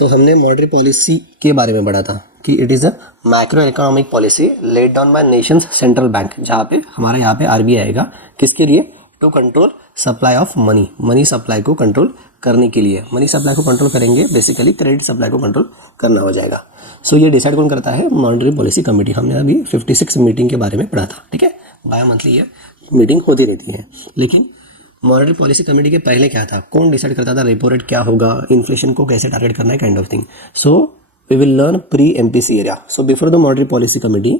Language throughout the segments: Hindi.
तो हमने मॉनेटरी पॉलिसी के बारे में पढ़ा था कि it is a macro economic policy laid down by nation's central bank, जहाँ पे हमारा यहाँ पे आरबीआई आएगा किसके लिए, to control supply of money, money supply को कंट्रोल करने के लिए। मनी सप्लाई को कंट्रोल करेंगे, बेसिकली क्रेडिट सप्लाई को कंट्रोल करना हो जाएगा। सो ये डिसाइड कौन करता है, मॉनेटरी पॉलिसी कमेटी। हमने अभी 56 मीटिंग के बारे में पढ़ा था, ठीक है, बाय मंथली ये मीटिंग होती रहती है। लेकिन मॉनेटरी पॉलिसी कमेटी के पहले क्या था, कौन डिसाइड करता था रेपो रेट क्या होगा, इन्फ्लेशन को कैसे टारगेट करना है, kind of thing. So we will learn pre MPC area. So before the monetary policy committee,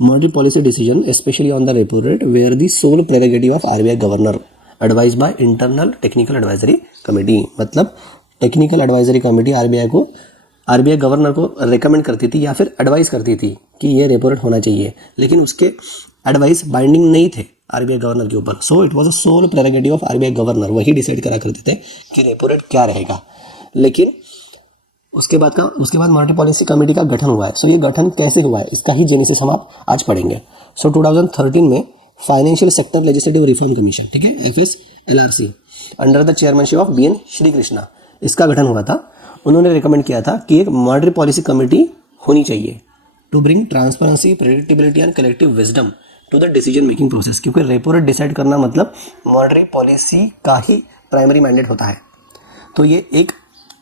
monetary policy decision especially on the repo rate were the sole prerogative of RBI governor advised by internal technical advisory committee। मतलब technical advisory committee RBI governor को रिकमेंड करती थी या फिर एडवाइस करती थी कि ये रेपो रेट होना चाहिए, लेकिन उसके एडवाइस बाइंडिंग नहीं थे आरबीआई गवर्नर के ऊपर। So it was a sole prerogative of RBI governor, वही डिसाइड करा करते थे कि रेपो रेट क्या रहेगा। लेकिन उसके बाद मॉनेटरी पॉलिसी कमेटी का गठन हुआ है। सो ये गठन कैसे हुआ है, इसका ही जेनेसिस हम आप आज पढ़ेंगे। सो 2013 में financial sector legislative reform commission, ठीक है, FSLRC, under the chairmanship of BN Shri Krishna, इसका गठन हुआ था। उन्होंने रिकमेंड किया था कि एक मॉनेटरी पॉलिसी कमेटी होनी चाहिए to bring transparency, predictability and collective wisdom to the decision making process. क्योंकि रेपो रेट डिसाइड करना मतलब मॉनेटरी पॉलिसी का ही प्राइमरी मैंडेट होता है। तो ये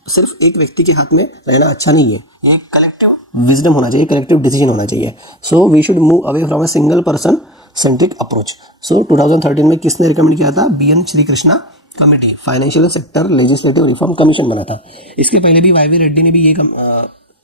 सिर्फ एक व्यक्ति के हाथ में रहना अच्छा नहीं है, ये कलेक्टिव विजडम होना चाहिए, कलेक्टिव डिसीजन होना चाहिए। So we should move away from a single person centric approach. So 2013 में किसने रिकमेंड किया था, BN Shri Krishna committee, financial sector legislative reform commission बना था। इसके पहले भी YV रेड्डी ने भी ये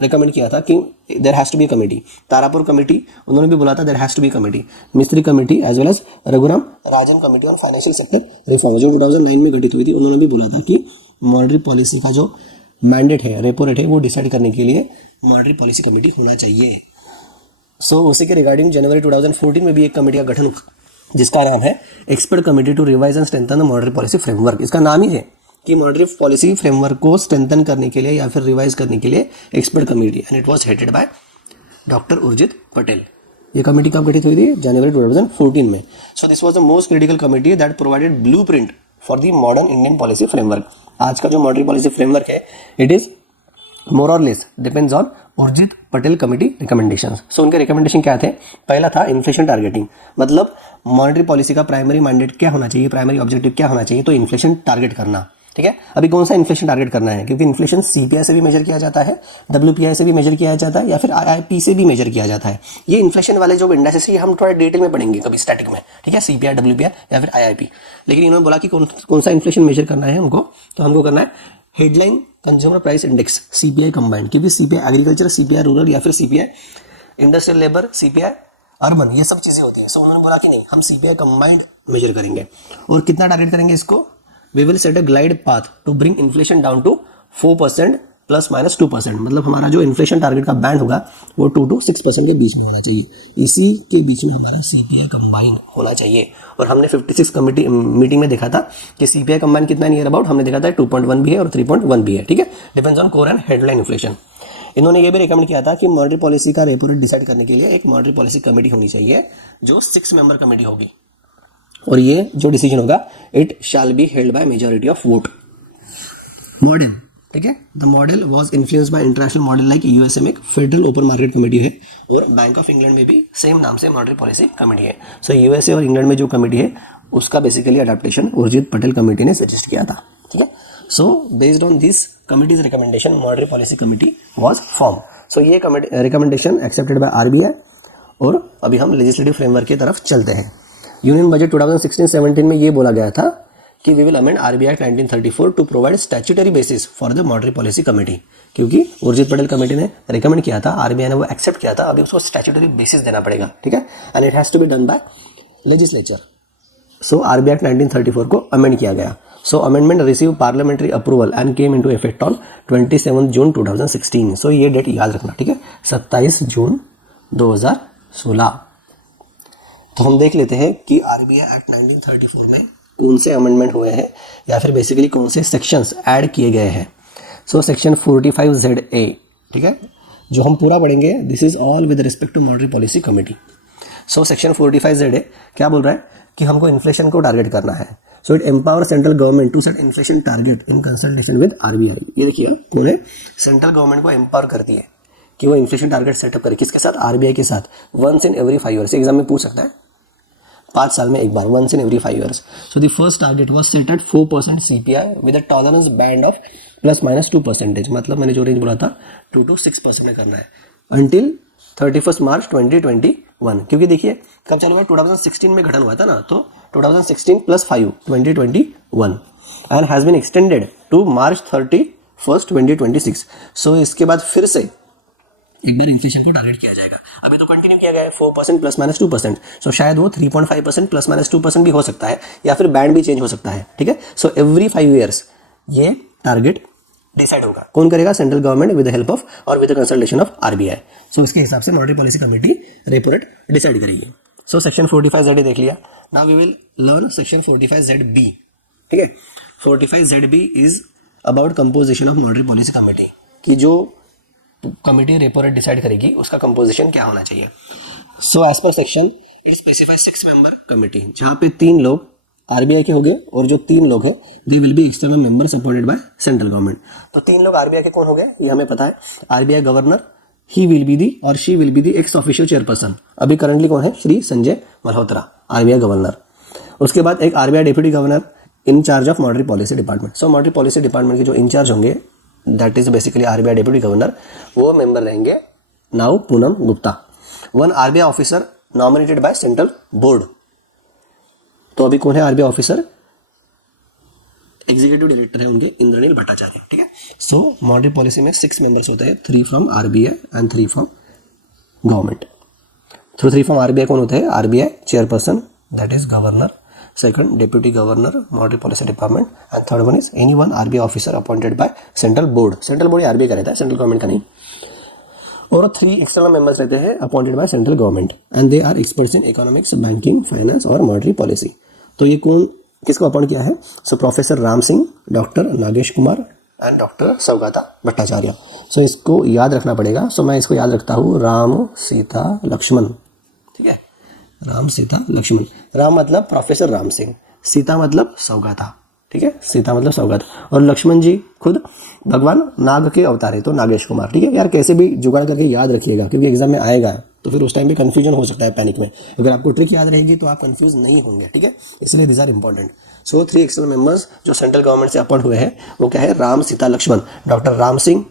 रिकमेंड किया था कि there has to be committee. Tarapore committee, उन्होंने भी बोला था there has to be committee. Mistry committee as well as Raghuram Rajan committee on financial sector reform जो 2009 में गठित हुई थी, उन्होंने भी बोला था कि मॉनेटरी पॉलिसी का जो मैंडेट है, रेपो रेट है, वो डिसाइड करने के लिए मॉनेटरी पॉलिसी कमेटी होना चाहिए। सो उसी के रिगार्डिंग जनवरी 2014 में भी एक कमेटी का गठन हुआ जिसका नाम है expert committee to revise and strengthen the monetary policy framework. इसका नाम ही है कि मॉनेटरी पॉलिसी फ्रेमवर्क को स्ट्रेंथन करने के लिए या फिर रिवाइज करने के लिए expert committee, and it was headed by doctor Urjit Patel. ये कमेटी कब गठित हुई थी, जनवरी 2014 में। So this was the most critical committee that provided blueprint for the modern Indian policy framework. आज का जो मॉनेटरी पॉलिसी फ्रेमवर्क है, it is more or less depends on Urjit Patel committee recommendations. So उनके रिकमेंडेशन क्या थे, पहला था इन्फ्लेशन टारगेटिंग, मतलब मॉनेटरी पॉलिसी का प्राइमरी मैंडेट क्या होना चाहिए, प्राइमरी ऑब्जेक्टिव क्या होना चाहिए, तो इन्फ्लेशन टारगेट करना, ठीक है। अभी कौन सा इन्फ्लेशन टारगेट करना है, क्योंकि इन्फ्लेशन CPI से भी मेजर किया जाता है, WPI से भी मेजर किया जाता है, या फिर IIP से भी मेजर किया जाता है। ये इन्फ्लेशन वाले जो इंडेक्सेस है हम थोड़ा डिटेल में पढ़ेंगे कभी स्टैटिक में, ठीक है, CPI, WPI या फिर IIP। लेकिन इन्होंने बोला कि कौन सा इन्फ्लेशन मेजर करना है हमको, तो हमको करना है headline consumer price index, CPI combined, क्योंकि CPI एग्रीकल्चर, CPI रूरल या फिर CPI industrial labour, CPI urban, ये सब चीज़ें होती है। सो उन्होंने बोला कि नहीं, हम CPI कंबाइंड मेजर करेंगे। और कितना टारगेट करेंगे इसको, we will set a glide path to bring inflation down to 4% ±2%। मतलब हमारा जो इन्फ्लेशन टारगेट का बैंड होगा वो 2 to 6% के बीच में होना चाहिए। इसी के बीच में हमारा CPI कंबाइन होना चाहिए। और हमने 56 कमेटी मीटिंग में देखा था कि CPI कंबाइन कितना नियर अबाउट, हमने देखा था 2.1 भी है और 3.1 भी है, ठीक है, depends on core and headline inflation. इन्होंने ये भी रिकमेंड किया था कि मॉनेटरी पॉलिसी का रेपो रेट डिसाइड करने के लिए एक मॉनेटरी पॉलिसी कमेटी होनी चाहिए जो 6 मेंबर कमेटी होगी, और ये जो डिसीजन होगा it shall be held by majority of vote. Model, ठीक है, the model was influenced by international model like USM, एक फेडरल ओपन मार्केट कमेटी है, और बैंक ऑफ इंग्लैंड में भी सेम नाम से मॉनेटरी पॉलिसी कमेटी है। सो USA और इंग्लैंड में जो कमेटी है उसका basically adaptation Urjit Patel committee ने सजेस्ट किया था, ठीक है। So based on this committee's recommendation monetary policy committee was form. So ये रिकमेंडेशन एक्सेप्टेड बाय RBI, और अभी हम लेजिस्लेटिव फ्रेमवर्क की तरफ चलते हैं। यूनियन बजट 2016-17 में ये बोला गया था कि we will amend RBI Act 1934 to provide statutory basis for the monetary policy committee, क्योंकि उर्जित पटेल कमेटी ने रिकमेंड किया था, RBI ने वो एक्सेप्ट किया था, अभी उसको स्टैट्यूटरी बेसिस देना पड़ेगा, ठीक है, and it has to be done by legislature. So RBI Act 1934 को अमेंड किया गया। So amendment receive parliamentary approval and came into effect on 27 June 2016। So ये डेट याद रखना, ठीक है, 27 जून 2016। तो हम देख लेते हैं कि RBI Act 1934 में कौन से अमेंडमेंट हुए हैं या फिर बेसिकली कौन से सेक्शंस ऐड किए गए हैं। सो सेक्शन 45ZA, ठीक है, जो हम पूरा पढ़ेंगे, this is all with respect to monetary policy committee. So section 45ZA क्या बोल रहा है कि हमको इन्फ्लेशन को टारगेट करना है। So it empower central government to set inflation target in consultation with RBI. ये देखिए कौन है, सेंट्रल गवर्नमेंट को एम्पावर करती है कि वो इन्फ्लेशन टारगेट सेटअप करे, किसके साथ, आरबीआई के साथ, once in every 5 years. Exam में पूछ सकता है 5 साल में एक बार, once in every 5 years. So the first target was set at 4% CPI with a tolerance band of ±2%। मतलब मैंने जो रेंज बोला था 2 to 6% में करना है अंटिल 31 मार्च 2021। क्योंकि देखिए कब चालू हुआ, 2016 में गठन हुआ था ना, तो 2016 + 5 2021 and has been extended to March 31 2026। So इसके बाद फिर से एक बार इन्फ्लेशन को टारगेट किया जाएगा। अभी तो कंटिन्यू किया गया है 4% ±2%। सो शायद वो 3.5% ±2% भी हो सकता है, या फिर बैंड भी चेंज हो सकता है, ठीक है। सो एवरी 5 ईयर्स ये टारगेट डिसाइड होगा। कौन करेगा, central government with the help of or with the consultation of RBI. So इसके हिसाब से monetary policy committee repo rate decide करेगी। सो सेक्शन 45Z देख लिया। Now we will learn section 45ZB, ठीक है। 45ZB is about composition of monetary policy committee, कि जो कमेटी रेपो रेट डिसाइड करेगी उसका कंपोजिशन क्या होना चाहिए। So as per section it specifies 6 member committee, जहाँ पे 3 लोग आरबीआई के हो गए और जो 3 लोग हैं they will be external members appointed by central government. तो 3 लोग आरबीआई के कौन हो गए, ये हमें पता है। RBI governor, he will be the or she will be the ex official chairperson. अभी करंटली कौन है, श्री संजय मल्होत्रा, आरबीआई गवर्नर। उसके बाद एक RBI deputy governor in charge of monetary policy department. So monetary policy department के जो इंचार्ज होंगे that is basically RBI deputy governor, वो मेंबर रहेंगे now Poonam Gupta. 1 RBI officer nominated by central board. तो अभी कौन है आरबीआई ऑफिसर, एग्जीक्यूटिव डायरेक्टर है उनके इंद्रनील भट्टाचार्य, ठीक है। सो मॉनेटरी पॉलिसी में 6 मेंबर्स होते हैं, 3 from RBI and 3 from government. 3 from RBI कौन होते हैं, RBI chairperson that is governor, second deputy governor monetary policy department, and third one is any one RBI officer appointed by central board. Central board RBI का रहता है, सेंट्रल गवर्नमेंट का नहीं। और 3 एक्सटर्नल मेंबर्स रहते हैं appointed by central government and they are experts in economics, banking, finance or monetary policy. तो ये कौन किसको अपॉइंट किया है, so professor Ram Singh, doctor Nagesh Kumar and doctor Saugata Bhattacharya. सो इसको याद रखना पड़ेगा। सो मैं इसको याद रखता हूँ, राम सीता लक्ष्मण, ठीक है, राम सीता लक्ष्मण। राम मतलब प्रोफेसर राम सिंह, सीता मतलब सौगाता, ठीक है, सीता मतलब सौगाता, और लक्ष्मण जी खुद भगवान नाग के अवतार है, तो नागेश कुमार, ठीक है। यार कैसे भी जुगाड़ करके याद रखिएगा, क्योंकि एग्जाम में आएगा तो फिर उस टाइम पे कंफ्यूजन हो सकता है पैनिक में। अगर आपको ट्रिक याद रहेगी तो आप कंफ्यूज नहीं होंगे, ठीक है, इसलिए this are important. So 3 external members जो सेंट्रल गवर्नमेंट से अपॉइंट हुए हैं वो क्या है, Ram Sita Lakshman, doctor Ram Singh,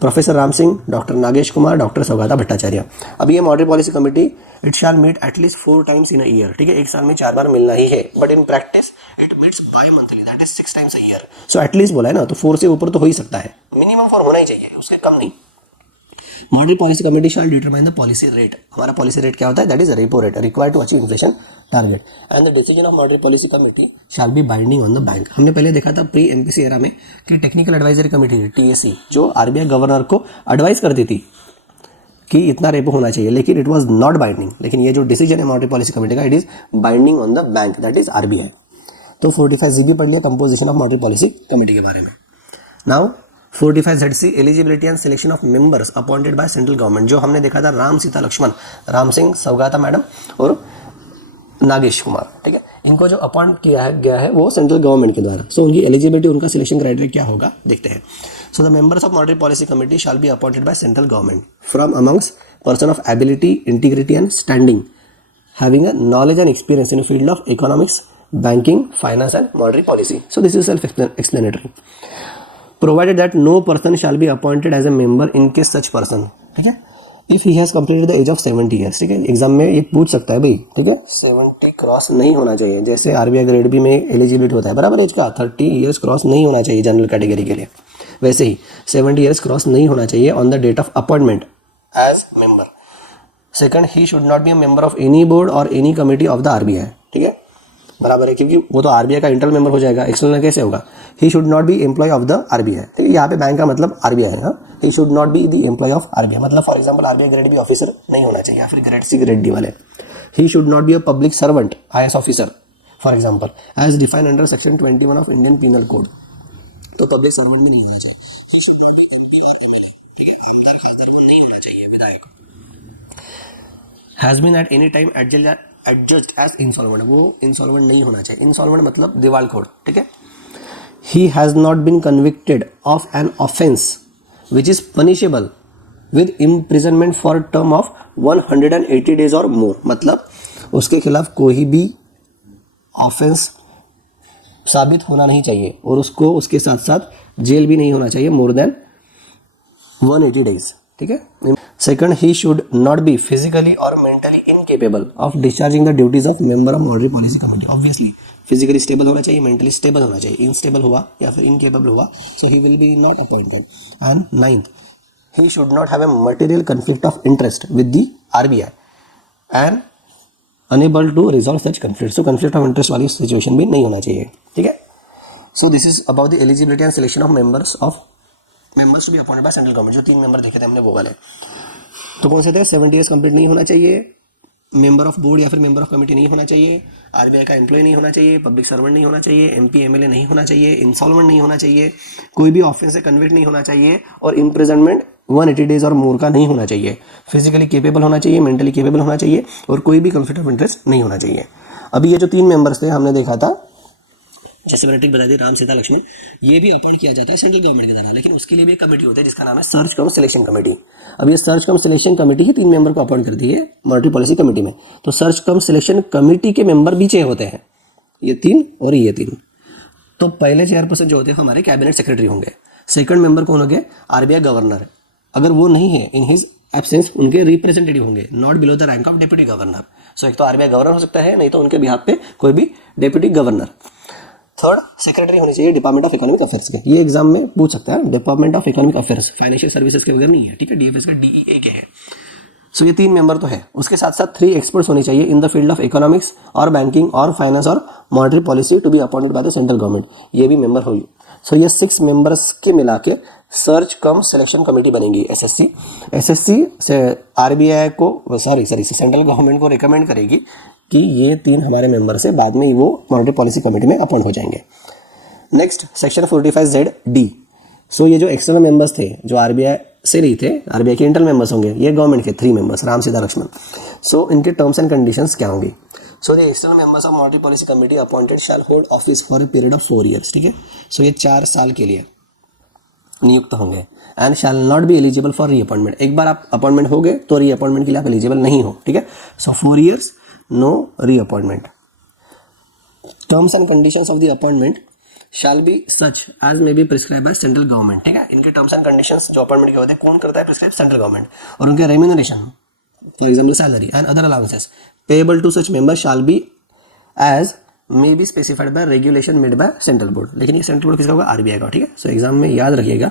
professor Ram Singh, doctor Nagesh Kumar, doctor Saugata Bhattacharya. अभी ये monetary policy committee it shall meet at least 4 times in a year, ठीक है, एक साल में 4 बार मिलना ही है, but in practice it meets by monthly that is 6 times a year. So at least बोला है ना, तो 4 से ऊपर तो हो ही सकता है, मिनिमम 4 होना ही चाहिए, उसके कम नहीं। Monetary policy committee shall determine the policy rate. हमारा पॉलिसी रेट क्या होता है, that is repo rate required to achieve inflation target, and the decision of monetary policy committee shall be binding on the bank. हमने पहले देखा था प्री एमपीसी एरा में कि टेक्निकल एडवाइजरी कमेटी टीएसी जो आरबीआई गवर्नर को एडवाइस करती थी कि इतना रेपो होना चाहिए, लेकिन इट वाज नॉट बाइंडिंग। लेकिन ये जो डिसीजन है मॉनेटरी पॉलिसी कमेटी का, it is binding on the bank that is RBI. तो 45ZB पढ़ लिया composition of monetary policy committee के बारे में। Now 45ZC eligibility and selection of members appointed by central government. जो हमने देखा था राम सीता लक्ष्मण, राम सिंह, सौगाता मैडम और नागेश कुमार, ठीक है, इनको जो अपॉइंट किया गया है वो सेंट्रल गवर्नमेंट के द्वारा। सो उनकी एलिजिबिलिटी, उनका सिलेक्शन क्राइटेरिया क्या होगा देखते हैं। So the members of monetary policy committee shall be appointed by central government from amongst person of ability, integrity and standing having a knowledge and experience in field of economics, banking, finance and monetary policy. So this is self explanatory. Provided that no person shall be appointed as a member in case such person, ठीक है, if he has completed the age of 70 years, ठीक है। एग्जाम में ये पूछ सकता है भाई, ठीक है, 70 क्रॉस नहीं होना चाहिए। जैसे आरबीआई ग्रेड बी में एलिजिबिलिटी होता है बराबर एज का, 30 ईयर्स क्रॉस नहीं होना चाहिए जनरल कैटेगरी के लिए, वैसे ही 70 ईयर्स क्रॉस नहीं होना चाहिए on the date of appointment as member. Second, he should not be a member of any board or any committee of the RBI, ठीक है, बराबर है, क्योंकि वो तो आरबीआई का इंटरनल मेंबर हो जाएगा, एक्सटर्नल कैसे होगा। He should not be employ of the RBI, ठीक है, यहाँ पे बैंक का मतलब आरबीआई है। He should not be the employ of RBI, मतलब for example RBI grade B officer नहीं होना चाहिए, या फिर ग्रेड सी ग्रेड डी वाले। He should not be a public servant, IAS officer for example as defined under section 21 of Indian penal code, तो पब्लिक सर्वेंट में नहीं होना चाहिए। ठीक है, आमदार खासदार नहीं होना चाहिए, विधायक। Has been at any time adjudged as insolvent, वो इंसॉल्वेंट नहीं होना चाहिए। इंसॉल्वेंट मतलब दिवालखोर, ठीक है। He has not been convicted of an offence which is punishable with imprisonment for term of 180 days और मोर, मतलब उसके खिलाफ कोई भी ऑफेंस साबित होना नहीं चाहिए और उसको उसके साथ साथ जेल भी नहीं होना चाहिए मोर देन 180 डेज, ठीक है। Second, he should not be physically or mentally incapable of discharging the duties of member of monetary policy committee. Obviously physically stable होना चाहिए, मेंटली स्टेबल होना चाहिए। इनस्टेबल हुआ या फिर इनकेपेबल हुआ so he will be not appointed. And ninth, he should not have a material conflict of interest with the RBI and unable to resolve such conflict. So conflict of interest वाली सिचुएशन भी नहीं होना चाहिए, ठीक है। So this is about the eligibility and selection of members to be appointed by central government. जो 3 मेंबर देखे थे हमने वो वाले, तो कौन से थे? 70 years कंप्लीट नहीं होना चाहिए, मेंबर ऑफ बोर्ड या फिर मेंबर ऑफ कमेटी नहीं होना चाहिए, आरबीआई का एम्प्लॉय नहीं होना चाहिए, पब्लिक सर्वेंट नहीं होना चाहिए, एमपी एमएलए नहीं होना चाहिए, इंसॉल्वेंट नहीं होना चाहिए, कोई भी ऑफेंस से कन्विक्ट नहीं होना चाहिए और इम्प्रिजनमेंट 180 डेज और मोर का नहीं होना चाहिए, फिजिकली केपेबल होना चाहिए, मेंटली केपेबल होना चाहिए और कोई भी कॉन्फ्लिक्ट ऑफ इंटरेस्ट नहीं होना चाहिए। अभी ये जो 3 मेंबर्स थे हमने देखा था, जैसे मैंने बता दी, राम सीता लक्ष्मण, ये भी अपॉइंट किया जाता है सेंट्रल गवर्नमेंट के द्वारा, लेकिन उसके लिए भी एक कमेटी होता है जिसका नाम है सर्च कम सिलेक्शन कमेटी। अब ये सर्च कम सिलेक्शन कमेटी ही 3 मेंबर को अपॉइंट करती है मॉनिटरी पॉलिसी कमेटी में। तो सर्च कम सिलेक्शन कमेटी के मेंबर भी 6 होते हैं, ये 3 और ये 3। तो पहले चेयरपर्सन जो होते हैं हमारे कैबिनेट सेक्रेटरी होंगे, सेकंड मेंबर कौन होंगे? आरबीआई गवर्नर, अगर वो नहीं है इन हिज एब्सेंस उनके रिप्रेजेंटेटिव होंगे, not below the rank of deputy governor. So एक तो आरबीआई गवर्नर हो सकता है, नहीं तो उनके बिहाफ पे कोई भी डेप्यूटी गवर्नर। थर्ड, सेक्रेटरी होनी चाहिए डिपार्टमेंट ऑफ इकोनॉमिक अफेयर्स के, ये एग्जाम में पूछ सकता है, department of economic affairs, financial services के बगैर नहीं है, ठीक है, डीएफएस का डीईए के है। सो ये 3 मेंबर तो है, उसके साथ साथ 3 एक्सपर्ट्स होने चाहिए in the field of economics और बैंकिंग और फाइनेंस और monetary policy to be appointed by the central government, ये भी मेंबर होगी। सो ये 6 मेंबर्स के मिला के सर्च कम सिलेक्शन कमेटी बनेगी एसएससी से आरबीआई को सेंट्रल गवर्नमेंट को रिकमेंड करेगी कि ये 3 हमारे मेंबर से बाद में ही वो मॉनिटरी पॉलिसी कमेटी में अपॉइंट हो जाएंगे। Next, section 45Z(D). सो ये जो एक्सटर्नल मेंबर्स थे जो आरबीआई से नहीं थे, आरबीआई के इंटरनल मेंबर्स होंगे, ये गवर्नमेंट के 3 मेंबर्स राम सीता लक्ष्मण। सो इनके टर्म्स एंड कंडीशंस क्या होंगी? So the external members of monetary policy committee appointed shall hold office for a period of 4 years, ठीक है। सो ये 4 साल के लिए नियुक्त होंगे and shall not be eligible for reappointment. एक बार आप अपॉइंटमेंट हो गए तो रीअपॉइंटमेंट के लिए आप एलिजिबल नहीं हो, ठीक है। So 4 years no reappointment. Terms and conditions of the appointment shall be such as may be prescribe by central government, ठीक है। इनके टर्म्स एंड कंडीशंस जो अपॉइंटमेंट के होते हैं कौन करता है? Prescribe central government. और उनके remuneration, for example salary and other allowances payable to such member shall be as may be specified by regulation made by central board. लेकिन ये सेंट्रल बोर्ड किसका होगा? आरबीआई का, ठीक है। सो एग्जाम में याद रखिएगा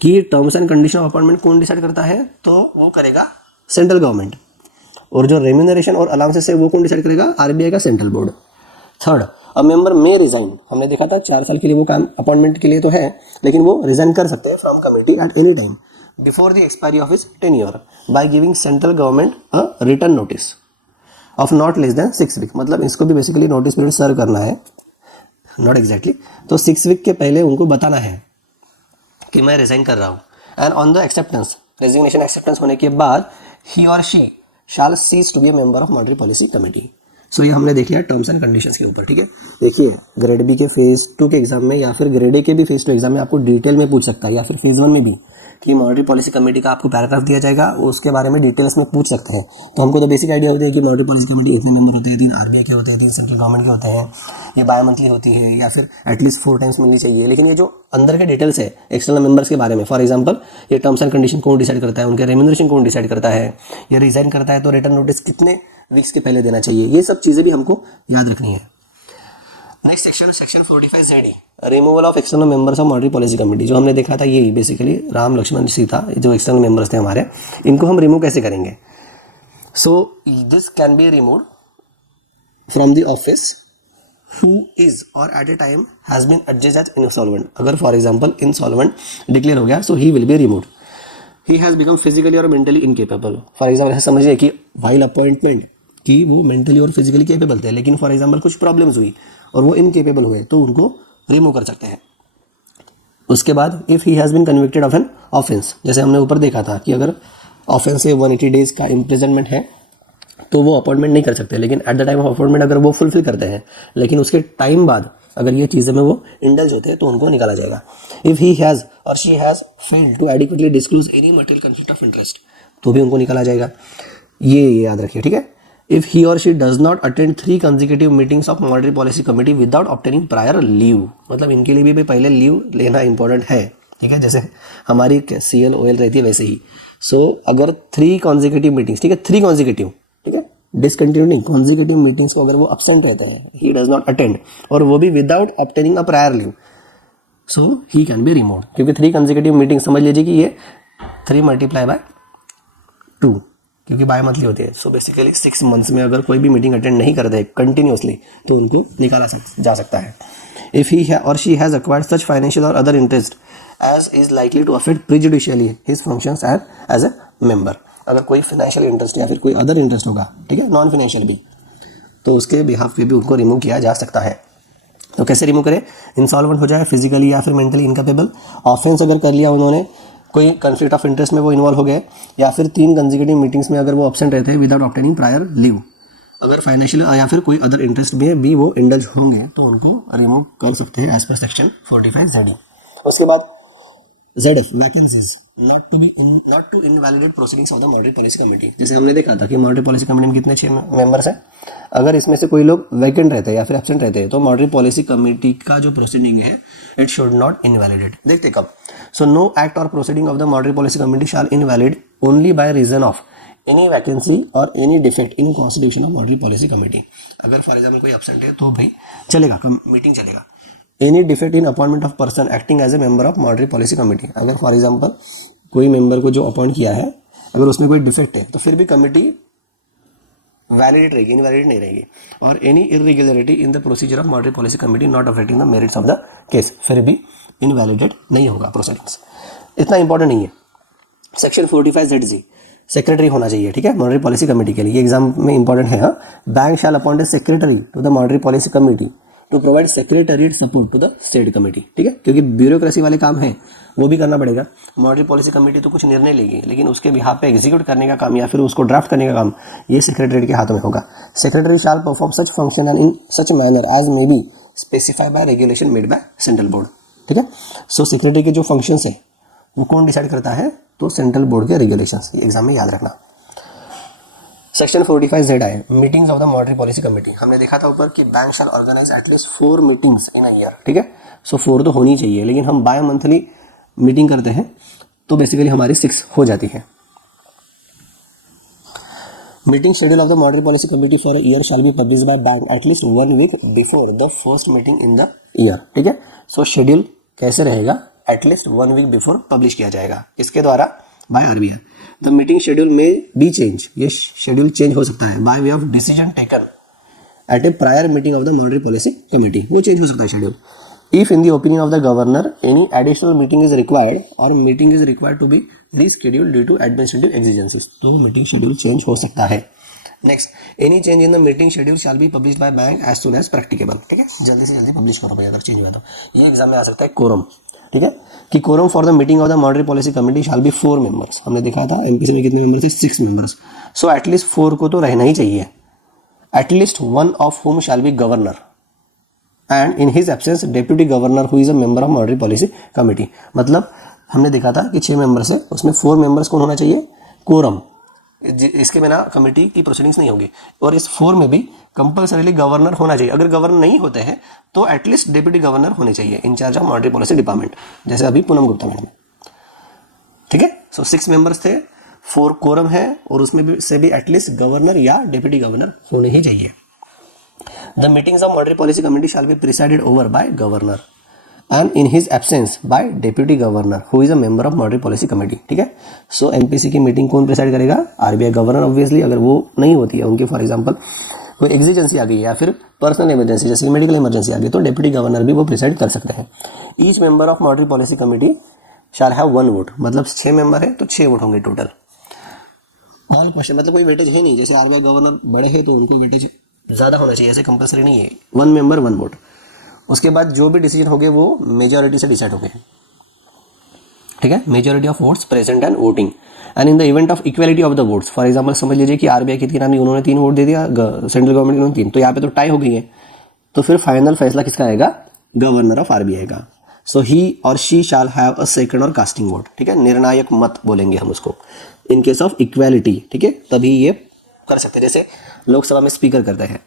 कि terms and condition of appointment कौन डिसाइड करता है? तो वो करेगा सेंट्रल गवर्नमेंट, और जो रेम्यूनरेशन और अलाउंसेस है वो कौन डिसाइड करेगा? आरबीआई का central board. Third, a member may resign, हमने देखा था 4 साल के लिए वो काम अपॉइंटमेंट के लिए तो है, लेकिन वो रिजाइन कर सकते हैं from committee eight any time before the expiry of his tenure by giving central government a return notice of not less than 6 weeks। मतलब इसको भी बेसिकली नोटिस पीरियड सर्व करना है, नॉट एग्जैक्टली, तो 6 weeks के पहले उनको बताना है कि मैं रिजाइन कर रहा हूँ। And on the acceptance, resignation acceptance होने के बाद he or she shall cease to be a member of monetary policy committee. So ये हमने देख लिया टर्म्स एंड कंडीशंस के ऊपर, ठीक है। देखिए ग्रेड बी के फेज 2 के एग्जाम में या फिर ग्रेड ए के भी फेज 2 एग्जाम में आपको डिटेल में पूछ सकता है, या फिर फेज 1 में भी, कि मॉनिटरी पॉलिसी कमेटी का आपको पैराग्राफ दिया जाएगा, उसके बारे में डिटेल्स में पूछ सकते हैं। तो हमको तो बेसिक आइडिया होता है कि मॉनिटरी पॉलिसी कमेटी इतने मेंबर होते हैं, 3 आरबीआई के होते हैं, 3 सेंट्रल गवर्नमेंट के होते हैं, ये बाय मंथली होती है या फिर एटलीस्ट 4 times मिलनी चाहिए। लेकिन ये जो अंदर के डिटेल्स है एक्सटर्नल मेंबर्स के बारे में, फॉर एग्जांपल ये टर्म्स एंड कंडीशन कौन डिसाइड करता है, उनके रेम्यूनरेशन कौन डिसाइड करता है, ये रिजाइन करता है तो रिटर्न नोटिस कितने वीक्स के पहले देना चाहिए, ये सब चीज़ें भी हमको याद रखनी है। Next section 45Z(D), removal of external members of monetary policy committee. जो हमने देखा था ये बेसिकली राम लक्ष्मण सीता जो एक्सटर्नल मेंबर्स थे हमारे, इनको हम रिमूव कैसे करेंगे? So this can be removed from the office who is or at a time has been adjudged as insolvent। अगर फॉर एग्जांपल इंसॉल्वेंट डिक्लेयर हो गया so he will be removed. He has become physically or mentally incapable. For example ऐसा समझिए कि वाइल अपॉइंटमेंट कि वो मेंटली और फिजिकली केपेबल थे, लेकिन फॉर एग्जांपल कुछ प्रॉब्लम्स हुई और वो इनकेपेबल हुए तो उनको रिमूव कर सकते हैं। उसके बाद if he has been convicted of an offence, जैसे हमने ऊपर देखा था कि अगर ऑफेंस से 180 days का इम्प्रिजनमेंट है तो वो अपॉइंटमेंट नहीं कर सकते, लेकिन at the time of appointment अगर वो फुलफिल करते हैं, लेकिन उसके टाइम बाद अगर ये चीज़ें में वो इंडल्ज होते हैं तो उनको निकाला जाएगा। इफ़ ही हैज़ और she has failed to adequately disclose any material conflict of interest, तो भी उनको निकाला जाएगा। ये याद रखिए, ठीक है। If he or she does not attend 3 consecutive meetings of monetary policy committee without obtaining prior leave, मतलब इनके लिए भी पहले लीव लेना इंपॉर्टेंट है, ठीक है। जैसे हमारी CLOL रहती है वैसे ही। सो अगर 3 कॉन्सेक्यूटिव मीटिंग्स, ठीक है, 3 कॉन्सेक्यूटिव, ठीक है, डिसकंटिन्यू नहीं, कॉन्सेक्यूटिव मीटिंग्स को अगर वो अब्सेंट रहते हैं, ही डज नॉट अटेंड, और वो भी without obtaining a prior leave, so he can be removed. क्योंकि 3 कंसेक्यूटिव मीटिंग समझ लीजिए कि ये 3 मल्टीप्लाई बाय 2, क्योंकि बाय मंथली होती है। सो बेसिकली 6 मंथ्स में अगर कोई भी मीटिंग अटेंड नहीं करते कंटिन्यूसली तो उनको निकाला जा सकता है। If he or she has acquired such financial or other interest as is likely to affect prejudicially his functions as a member, अगर कोई फाइनेंशियल इंटरेस्ट या फिर कोई अदर इंटरेस्ट होगा, ठीक है, नॉन फाइनेंशियल भी, तो उसके बिहाफ पे भी उनको रिमूव किया जा सकता है। तो कैसे रिमूव करें? इंसॉल्वेंट हो जाए, फिजिकली या फिर मेंटली इनकेपेबल, ऑफेंस अगर कर लिया उन्होंने, कोई कॉन्फ्लिक्ट ऑफ इंटरेस्ट में वो इन्वॉल्व हो गए, या फिर 3 कंसेक्यूटिव मीटिंग्स में अगर वो एब्सेंट रहते हैं विदाउट ऑब्टेनिंग प्रायर लीव, अगर फाइनेंशियल या फिर कोई अदर इंटरेस्ट में भी वो इंडल्ज होंगे तो उनको रिमूव कर सकते हैं एज पर सेक्शन 45ZE। उसके बाद ZF vacancies not to invalidate proceedings of the monetary policy committee. जैसे हमने देखा था कि मॉनेटरी पॉलिसी कमेटी में कितने 6 मेंबर्स हैं, अगर इसमें से कोई लोग वैकेंट रहते हैं या फिर एब्सेंट रहते हैं तो मॉनेटरी पॉलिसी कमेटी का जो प्रोसीडिंग है इट शुड नॉट इनवैलिडेट। देखते कब। So no act or proceeding of the monetary policy committee shall invalid only by reason of any vacancy or any defect in constitution of monetary policy committee. अगर फॉर एग्जाम्पल कोई एब्सेंट है तो भाई चलेगा, मीटिंग चलेगा। Any defect in appointment of person acting as a member of monetary policy committee, अगर फॉर एग्जाम्पल कोई मेंबर को जो अपॉइंट किया है अगर उसमें कोई डिफेक्ट है तो फिर भी कमेटी वैलिडेट रहेगी, इनवैलिडेट नहीं रहेगी। और any irregularity in the procedure of monetary policy committee not affecting the merits of the case, फिर भी इनवैलिडेट नहीं होगा प्रोसीडिंग्स। इतना इंपॉर्टेंट नहीं है। सेक्शन 45ZG सेक्रेटरी होना चाहिए, ठीक है, मॉनेटरी पॉलिसी कमेटी के लिए, ये एग्जाम में इंपॉर्टेंट है। हाँ, bank shall appoint a secretary to the monetary policy committee to provide secretariat support to the state committee, ठीक है, क्योंकि ब्यूरोक्रेसी वाले काम है वो भी करना पड़ेगा। मॉनेटरी पॉलिसी कमेटी तो कुछ निर्णय लेगी, लेकिन उसके बिहाफ पे एग्जीक्यूट करने का काम या फिर उसको ड्राफ्ट करने का काम ये सेक्रेटरीट के हाथों में होगा। Secretary shall perform such function and in such manner as may be specified by regulation made by central board, ठीक है। सो सेक्रेटरी के जो फंक्शंस है वो कौन डिसाइड करता है? तो सेंट्रल बोर्ड के रेगुलेशंस, ये एग्जाम में याद रखना। Section 45Z I meetings of the monetary policy committee. हमने देखा था ऊपर कि bank shall organise at least 4 meetings in a year, ठीक है। सो 4 तो होनी चाहिए, लेकिन हम बाय मंथली मीटिंग करते हैं तो बेसिकली हमारी 6 हो जाती है। Meeting schedule of the monetary policy committee for a year shall be published by bank at least 1 week before the first meeting in the year, ठीक है। सो शेड्यूल कैसे रहेगा? एटलीस्ट 1 वीक बिफोर पब्लिश किया जाएगा, इसके द्वारा by RBI। The meeting schedule में बी चेंज, ये शेड्यूल चेंज हो सकता है by way of decision taken at a prior meeting of the monetary policy committee, वो चेंज हो सकता है schedule. If in the opinion of the governor any additional meeting is required or meeting is required to be rescheduled due to administrative exigencies, तो मीटिंग शेड्यूल चेंज हो सकता है। Next, any change in the meeting schedule shall be published by bank as soon as practicable, ठीक है, जल्दी से जल्दी पब्लिश करो भाई अगर चेंज हुआ तो। ये एग्जाम में आ सकता है कोरम, ठीक है, कि quorum for the meeting of the monetary policy committee shall be 4 members. हमने देखा था एमपीसी में कितने मेंबर्स थे? 6 मेंबर्स। सो एटलीस्ट 4 को तो रहना ही चाहिए। एटलीस्ट 1 ऑफ हुम shall be governor and in his absence deputy governor who is a member of monetary policy committee. मतलब हमने देखा था कि 6 मेंबर्स है, उसमें 4 मेंबर्स कौन होना चाहिए? कोरम, इसके बिना कमेटी की प्रोसीडिंग्स नहीं होगी। और इस 4 में भी कंपल्सरीली गवर्नर होना चाहिए। अगर गवर्नर नहीं होते हैं तो एटलीस्ट डेप्यूटी गवर्नर होने चाहिए, in charge of monetary policy department, जैसे अभी पूनम गुप्ता मैडम, ठीक है। सो 6 मेंबर्स थे, 4 कोरम है और उसमें भी से भी एटलीस्ट गवर्नर या डेप्यूटी गवर्नर होने ही चाहिए। The meetings of monetary policy committee shall be presided over by governor and in his absence by deputy governor who is a member of monetary policy committee, ठीक है। सो एमपीसी की मीटिंग कौन प्रिसाइड करेगा? RBI governor obviously. अगर वो नहीं होती है, उनकी फॉर एग्जांपल कोई एग्जिजेंसी आ गई या फिर पर्सनल इमरजेंसी जैसे मेडिकल इमरजेंसी आ गई तो डेप्यूटी गवर्नर भी वो प्रिसाइड कर सकते हैं। Each member of monetary policy committee shall have 1 vote, मतलब 6 मेंबर है तो 6 वोट होंगे टोटल। ऑल क्वेश्चन, मतलब कोई वेटेज है नहीं, जैसे RBI गवर्नर बड़े हैं तो उनको वेटेज ज़्यादा होना चाहिए, ऐसे कंपल्सरी नहीं है। 1 मेंबर 1 वोट। उसके बाद जो भी डिसीजन होंगे वो मेजॉरिटी से डिसाइड होंगे। ठीक है, majority of votes present and voting, and in the event of equality of the votes, for example समझ लीजिए कि आरबीआई की नाम उन्होंने 3 वोट दे दिया, सेंट्रल गवर्नमेंट ने 3, तो यहाँ पे तो टाई हो गई है, तो फिर फाइनल फैसला किसका आएगा, गवर्नर ऑफ आरबीआई का। सो ही or she shall have a second और कास्टिंग वोट, ठीक है, निर्णायक मत बोलेंगे हम उसको, इन केस ऑफ इक्वालिटी, ठीक है, तभी ये कर सकते हैं, जैसे लोकसभा में स्पीकर करते हैं।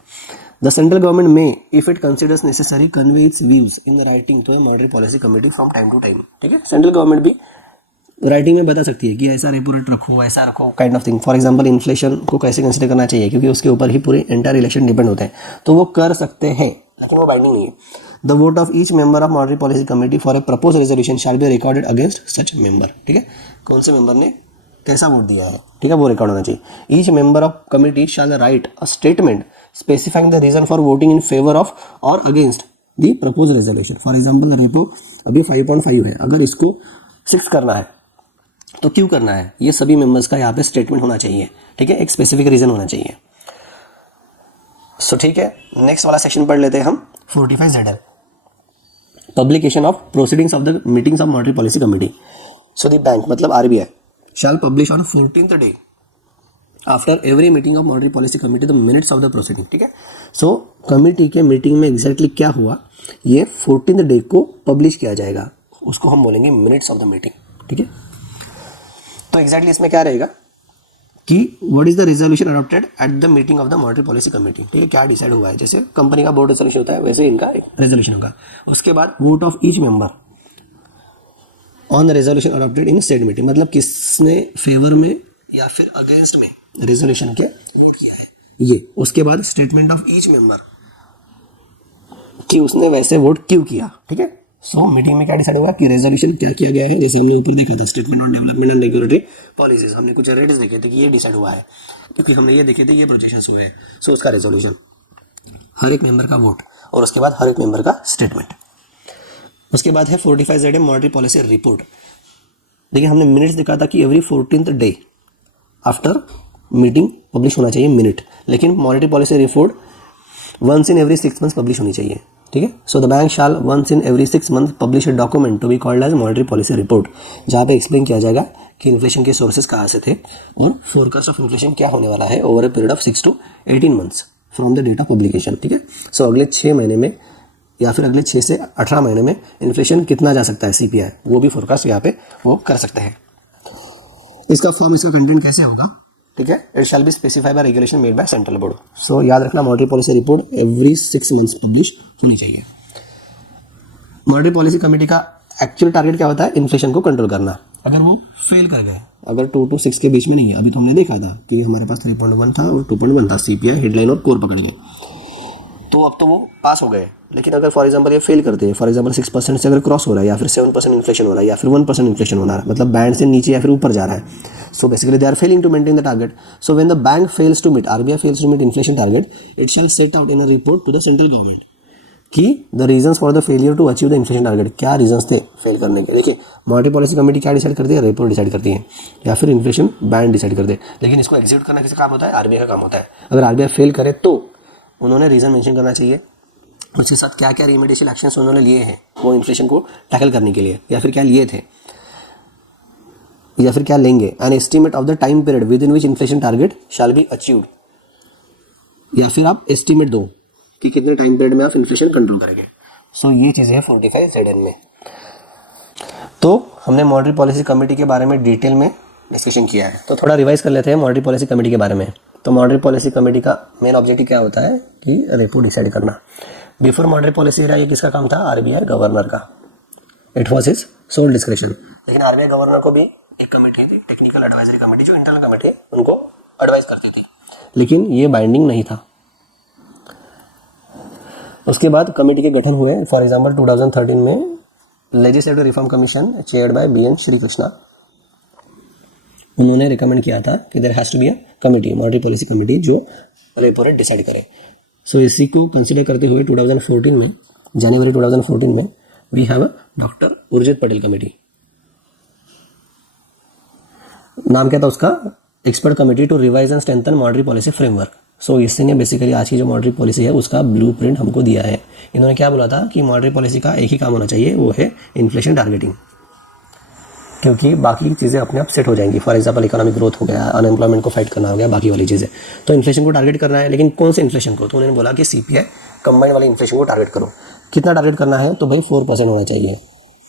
The central government may if it considers necessary convey its views in writing to a monetary policy committee from time to time, ठीक है, सेंट्रल गवर्नमेंट भी राइटिंग में बता सकती है कि ऐसा रेपो रेट रखो, ऐसा रखो, kind of thing. For example inflation को कैसे कंसिडर करना चाहिए, क्योंकि उसके ऊपर ही पूरे एंटायर इलेक्शन डिपेंड होते हैं, तो वो कर सकते हैं, लेकिन वो बाइंडिंग नहीं है। The vote of each member of monetary policy committee for a propose resolution shall be recorded against such member, ठीक है, कौन से मेंबर ने कैसा वोट दिया है, ठीक है, वो रिकॉर्ड होना चाहिए। Each member of committee shall write a statement specifying the reason for voting in favour of or against the propose resolution. For example repo अभी 5.5 है, अगर इसको 6 करना है तो क्यों करना है, ये सभी मेंबर्स का यहाँ पे स्टेटमेंट होना चाहिए, ठीक है, एक स्पेसिफिक रीजन होना चाहिए। सो ठीक है, नेक्स्ट वाला सेक्शन पढ़ लेते हैं हम, 45ZL, publication of proceedings of the meetings of monetary policy committee. So the bank मतलब RBI shall publish on 14th day after every meeting of monetary policy committee the minutes of the proceeding, ठीक है। सो कमेटी के मीटिंग में एग्जैक्टली क्या हुआ, ये 14th डे को पब्लिश किया जाएगा, उसको हम बोलेंगे मिनट्स ऑफ द मीटिंग, ठीक है। तो एग्जैक्टली इसमें क्या रहेगा कि what is the resolution adopted at the meeting of the monetary policy committee, ठीक है, क्या डिसाइड हुआ है, जैसे कंपनी का बोर्ड रेजोल्यूशन होता है वैसे इनका रेजोल्यूशन होगा। उसके बाद vote of each member on the resolution adopted in state meeting, मतलब किसने फेवर में या फिर अगेंस्ट में रेजोल्यूशन के वोट किया है ये। उसके बाद स्टेटमेंट ऑफ ईच मेंबर कि उसने वैसे वोट क्यों किया, ठीक है। सो मीटिंग में क्या डिसाइड होगा कि रेजोल्यूशन क्या किया गया है, जैसे हमने ऊपर देखा था statement on development and regulatory policies, हमने कुछ रेट्स देखे थे कि ये डिसाइड हुआ है, क्योंकि हमने ये देखे थे ये प्रोजेक्शंस हुए हैं। सो उसका रेजोल्यूशन, हर एक मेंबर का वोट, और उसके बाद हर एक मेंबर का स्टेटमेंट। उसके बाद है 45ZM मॉनेटरी पॉलिसी रिपोर्ट। देखिए हमने मिनट्स देखा था कि every 14th day after meeting publish होना चाहिए मिनट, लेकिन monetary policy report once in every 6 months publish होनी चाहिए, ठीक है। So the bank shall once in every 6 month publish a document to be called as monetary policy report, जहाँ पे एक्सप्लेन किया जाएगा कि इन्फ्लेशन के सोर्सेज कहाँ से थे और फोरकास्ट ऑफ इन्फ्लेशन क्या होने वाला है over a period of 6 to 18 months from the date of publication, ठीक है। सो अगले 6 महीने में या फिर अगले 6 से 18 महीने में इन्फ्लेशन कितना जा सकता है CPI, वो भी फोरकास्ट यहाँ पे वो कर सकते हैं। इसका फॉर्म, इसका कंटेंट कैसे होगा, ठीक है, it shall be specified by regulation made by central board. So याद रखना monetary policy report every 6 months publish होनी चाहिए। मॉनेटरी पॉलिसी कमेटी का एक्चुअल टारगेट क्या होता है, इन्फ्लेशन को कंट्रोल करना। अगर वो फेल कर गए, अगर 2 to 6 के बीच में नहीं है, अभी तो हमने देखा था कि हमारे पास 3.1 था और 2.1 था, CPI हेडलाइन और कोर पकड़ गए, तो अब तो वो पास हो गए। लेकिन अगर फॉर एग्जांपल ये फेल करते हैं, फॉर एग्जांपल 6% से अगर क्रॉस हो रहा है, या फिर 7% इन्फ्लेशन हो रहा है, या फिर 1% इन्फ्लेशन हो रहा है, मतलब बैंड से नीचे या फिर ऊपर जा रहा है, so basically they are failing to maintain the target. So when the bank fails to meet, RBI fails to meet inflation target, it shall set out in a report to the central government कि the reasons for the failure to achieve the inflation target, क्या रीजंस थे फेल करने के। देखिए मॉनेटरी पॉलिसी कमेटी क्या डिसाइड करती है, रेपो डिसाइड करती है, या फिर इन्फ्लेशन बैंड डिसाइड करते हैं, लेकिन इसको एग्जीक्यूट करना किसका काम होता है, आरबीआई का काम होता है। अगर आरबीआई फेल करे तो उन्होंने रीजन मेंशन करना चाहिए, उसके साथ क्या क्या रिमेडिएशन एक्शंस उन्होंने लिए हैं वो इन्फ्लेशन को टैकल करने के लिए, या फिर क्या लिए थे या फिर क्या लेंगे। An estimate of the time period within which inflation target shall be achieved, या फिर आप एस्टीमेट दो कि कितने टाइम पीरियड में आप इन्फ्लेशन कंट्रोल करेंगे। सो ये चीज़ें हैं 45ZN में। तो हमने मॉनेटरी पॉलिसी कमेटी के बारे में डिटेल में डिस्कशन किया है, तो थोड़ा रिवाइज कर लेते हैं मॉनेटरी पॉलिसी कमेटी के बारे में। तो मॉनेटरी पॉलिसी कमेटी का मेन ऑब्जेक्टिव क्या होता है कि रेपो डिसाइड करना। बिफोर मॉनेटरी पॉलिसी एरा ये किसका काम था, आरबीआई गवर्नर का, it was his sole discretion. लेकिन आरबीआई गवर्नर को भी एक कमेटी थी, टेक्निकल एडवाइजरी कमेटी, जो इंटरनल कमेटी है उनको एडवाइस करती थी, लेकिन ये बाइंडिंग नहीं था। उसके बाद कमेटी के गठन हुए, फॉर एग्जांपल 2013 में legislative reform commission chaired by BN Shri Krishna, उन्होंने रिकमेंड किया था कि there has to be a committee, monetary policy committee, जो रेपो रेट डिसाइड करे। सो इसी को कंसिडर करते हुए 2014 में, जनवरी 2014 में we have a doctor Urjit Patel committee. नाम क्या था उसका, expert committee to revise and strengthen monetary policy framework. So इससे ने बेसिकली आज की जो मॉनेटरी पॉलिसी है उसका ब्लूप्रिंट हमको दिया है। इन्होंने क्या बोला था कि मॉनेटरी पॉलिसी का एक ही काम होना चाहिए, वो है इन्फ्लेशन टारगेटिंग। क्योंकि बाकी चीज़ें अपने आप सेट हो जाएंगी। फॉर एग्जांपल इकोनॉमिक ग्रोथ हो गया, अनएम्प्लॉयमेंट को फाइट करना हो गया, बाकी वाली चीज़ें। तो इन्फ्लेशन को टारगेट करना है, लेकिन कौन से इन्फ्लेशन को? तो उन्होंने बोला कि CPI कंबाइंड वाले इन्फ्लेशन को टारगेट करो। कितना टारगेट करना है? तो भाई 4% होना चाहिए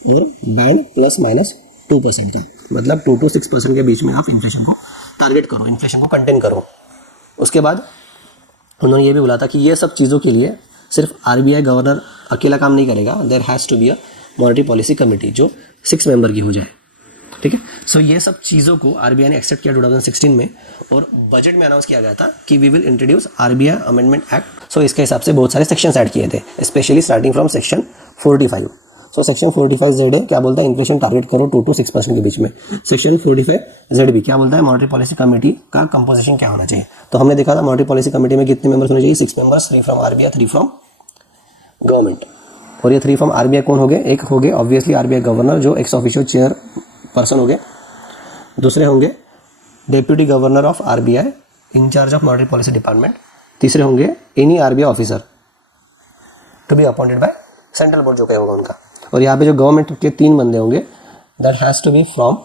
और बैंड ±2% का, मतलब 2 to 6% के बीच में आप इन्फ्लेशन को टारगेट करो, इन्फ्लेशन को कंटेन करो। उसके बाद उन्होंने ये भी बोला था कि ये सब चीज़ों के लिए सिर्फ RBI गवर्नर अकेला काम नहीं करेगा, there has to be a monetary policy committee जो 6 मेंबर की हो जाए, ठीक है। सो ये सब चीज़ों को RBI ने एक्सेप्ट किया 2016 में, और बजट में अनाउंस किया गया था कि we will introduce RBI amendment act. So इसके हिसाब से बहुत सारे सेक्शंस ऐड किए थे, specially starting from section 45। So section 45Z क्या बोलता है? इन्फ्लेशन टारगेट करो 2 to 6% के बीच में। सेक्शन 45ZB क्या बोलता है? मॉनेटरी पॉलिसी कमेटी का कंपोजिशन क्या होना चाहिए? तो हमने देखा था मॉनेटरी पॉलिसी कमेटी में कितने मेंबर्स होने चाहिए? 6 members, 3 from RBI, 3 from government. और ये 3 फ्रॉम RBI कौन हो गए? एक हो गए ऑब्वियसली RBI गवर्नर जो एक्स ऑफिशियो चेयर पर्सन हो गए, दूसरे होंगे deputy governor of RBI in charge of monetary policy department, तीसरे होंगे any RBI officer to be appointed by central board जो कहे होगा उनका। और यहाँ पे जो गवर्नमेंट के 3 बंदे होंगे that has to be from,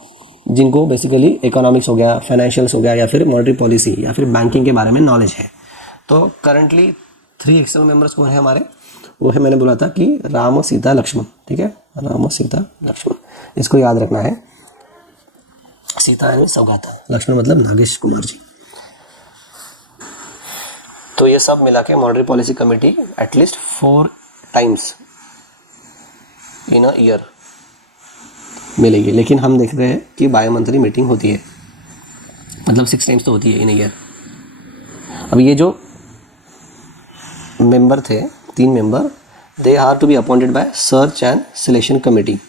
जिनको बेसिकली इकोनॉमिक्स हो गया, फाइनेंशियल्स हो गया, या फिर मॉनेटरी पॉलिसी या फिर बैंकिंग के बारे में नॉलेज है। तो करंटली 3 एक्सटर्नल मेंबर्स कौन है हमारे? वो है, मैंने बोला था कि राम, सीता, लक्ष्मण, ठीक है, राम, सीता, लक्ष्मण, इसको याद रखना है। सीता यानी सौगाता, लक्ष्मण मतलब नागेश कुमार जी। तो ये सब मिला के monetary policy committee at least 4 times in a year मिलेगी, लेकिन हम देख रहे हैं कि बाय मंथली मीटिंग होती है, मतलब 6 times तो होती है इन ईयर। अब ये जो मेंबर थे 3 member, they are to be appointed by search and selection committee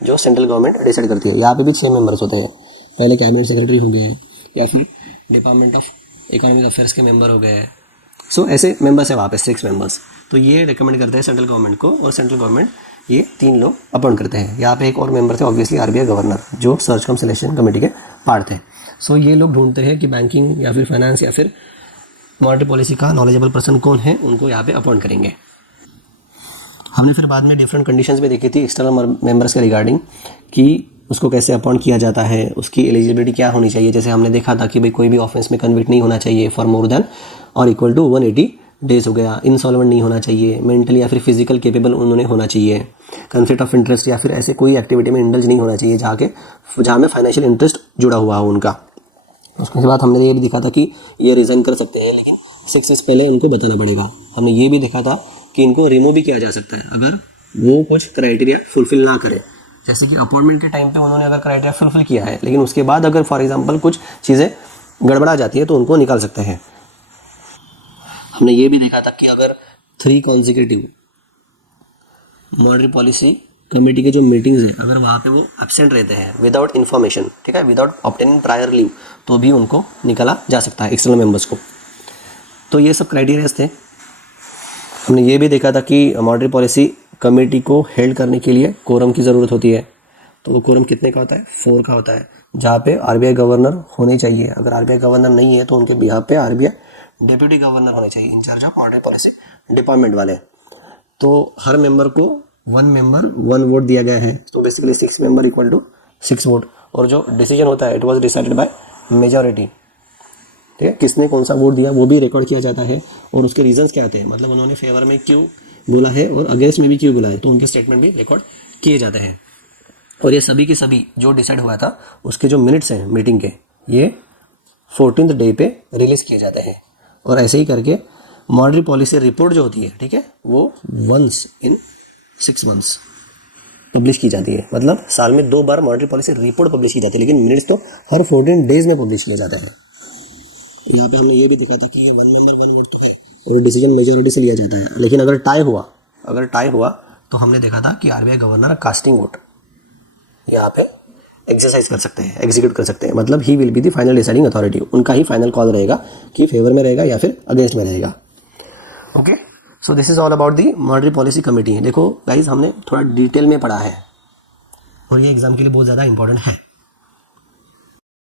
जो सेंट्रल गवर्नमेंट डिसाइड करती है। यहाँ पे भी 6 मेंबर्स होते हैं, पहले कैबिनेट सेक्रेटरी हो गए या फिर डिपार्टमेंट ऑफ इकोनॉमिक अफेयर्स के मेंबर हो गए। सो ऐसे मेंबर्स है वहाँ पे 6 मेंबर्स। तो ये रिकमेंड करते हैं सेंट्रल गवर्नमेंट को, और सेंट्रल गवर्नमेंट ये 3 लोग अपॉइंट करते हैं। यहाँ पे एक और मेंबर थे ऑब्वियसली RBI गवर्नर जो सर्च कम सिलेक्शन कमेटी के पार्ट थे। सो ये लोग ढूंढते हैं कि बैंकिंग या फिर फाइनेंस या फिर मॉनेटरी पॉलिसी का नॉलेजेबल पर्सन कौन है, उनको यहाँ पे अपॉइंट करेंगे। हमने फिर बाद में डिफरेंट कंडीशंस भी देखी थी एक्सटर्नल मेंबर्स के रिगार्डिंग कि उसको कैसे अपॉइंट किया जाता है, उसकी एलिजिबिलिटी क्या होनी चाहिए। जैसे हमने देखा था कि भाई कोई भी ऑफेंस में कन्विक्ट नहीं होना चाहिए फॉर मोर देन और इक्वल टू 180 डेज हो गया, इंसॉल्वेंट नहीं होना चाहिए, मेंटली या फिर फिजिकल केपेबल उन्होंने होना चाहिए, कॉन्फ्लिक्ट ऑफ इंटरेस्ट या फिर ऐसे कोई एक्टिविटी में इंडल्ज नहीं होना चाहिए जहाँ में फाइनेंशियल इंटरेस्ट जुड़ा हुआ हो उनका। उसके बाद हमने ये भी देखा था कि ये रिज़ाइन कर सकते हैं, लेकिन 6 months पहले उनको बताना पड़ेगा। हमने ये भी देखा था कि इनको रिमूव भी किया जा सकता है अगर वो कुछ क्राइटेरिया फुलफिल ना करें। जैसे कि अपॉइंटमेंट के टाइम पे उन्होंने अगर क्राइटेरिया फुलफिल किया है, लेकिन उसके बाद अगर फॉर एग्जांपल कुछ चीज़ें गड़बड़ा जाती है तो उनको निकाल सकते हैं। हमने ये भी देखा था कि अगर 3 consecutive मॉनेटरी पॉलिसी कमेटी के जो मीटिंग्स है अगर वहाँ पे वो एब्सेंट रहते हैं विदाउट इन्फॉर्मेशन, ठीक है, विदाउट ऑब्टेनिंग प्रायर लीव, तो भी उनको निकाला जा सकता है एक्सटर्नल मेंबर्स को। तो ये सब क्राइटेरियाज थे। हमने ये भी देखा था कि मॉनेटरी पॉलिसी कमेटी को हेल्ड करने के लिए कोरम की ज़रूरत होती है। तो वो कोरम कितने का होता है? 4 का होता है, जहाँ पे RBI गवर्नर होने चाहिए। अगर RBI गवर्नर नहीं है तो उनके बिहाफ पे RBI डेप्यूटी गवर्नर होने चाहिए, in charge of monetary policy department वाले। तो हर मेंबर को 1 member 1 वोट दिया गया है। तो basically 6 member equal to 6 vote, और जो डिसीजन होता है it was decided by majority, ठीक है। किसने कौन सा वोट दिया वो भी रिकॉर्ड किया जाता है, और उसके रीजंस क्या आते हैं, मतलब उन्होंने फेवर में क्यों बोला है और अगेंस्ट में भी क्यों बोला है, तो उनके स्टेटमेंट भी रिकॉर्ड किए जाते हैं। और ये सभी के सभी जो डिसाइड हुआ था उसके जो मिनट्स हैं मीटिंग के, ये 14th डे पे रिलीज़ किए जाते हैं। और ऐसे ही करके मॉनेटरी पॉलिसी रिपोर्ट जो होती है, ठीक है, वो वंस इन 6 months पब्लिश की जाती है। मतलब साल में 2 बार मॉनेटरी पॉलिसी रिपोर्ट पब्लिश की जाती है, लेकिन मिनट्स तो हर 14 days में पब्लिश किया जाता है। यहाँ पे हमने ये भी देखा था कि ये 1 member 1 वोट तो है और डिसीजन मेजॉरिटी से लिया जाता है। लेकिन अगर टाई हुआ तो हमने देखा था कि RBI गवर्नर कास्टिंग वोट यहाँ पे एक्सरसाइज कर सकते हैं, एग्जीक्यूट कर सकते हैं। मतलब ही will be the final deciding authority, उनका ही फाइनल कॉल रहेगा कि फेवर में रहेगा या फिर अगेंस्ट में रहेगा। Okay, so this is all about the monetary policy committee. देखो गाइज, हमने थोड़ा डिटेल में पढ़ा है और ये एग्जाम के लिए बहुत ज़्यादा इंपॉर्टेंट है।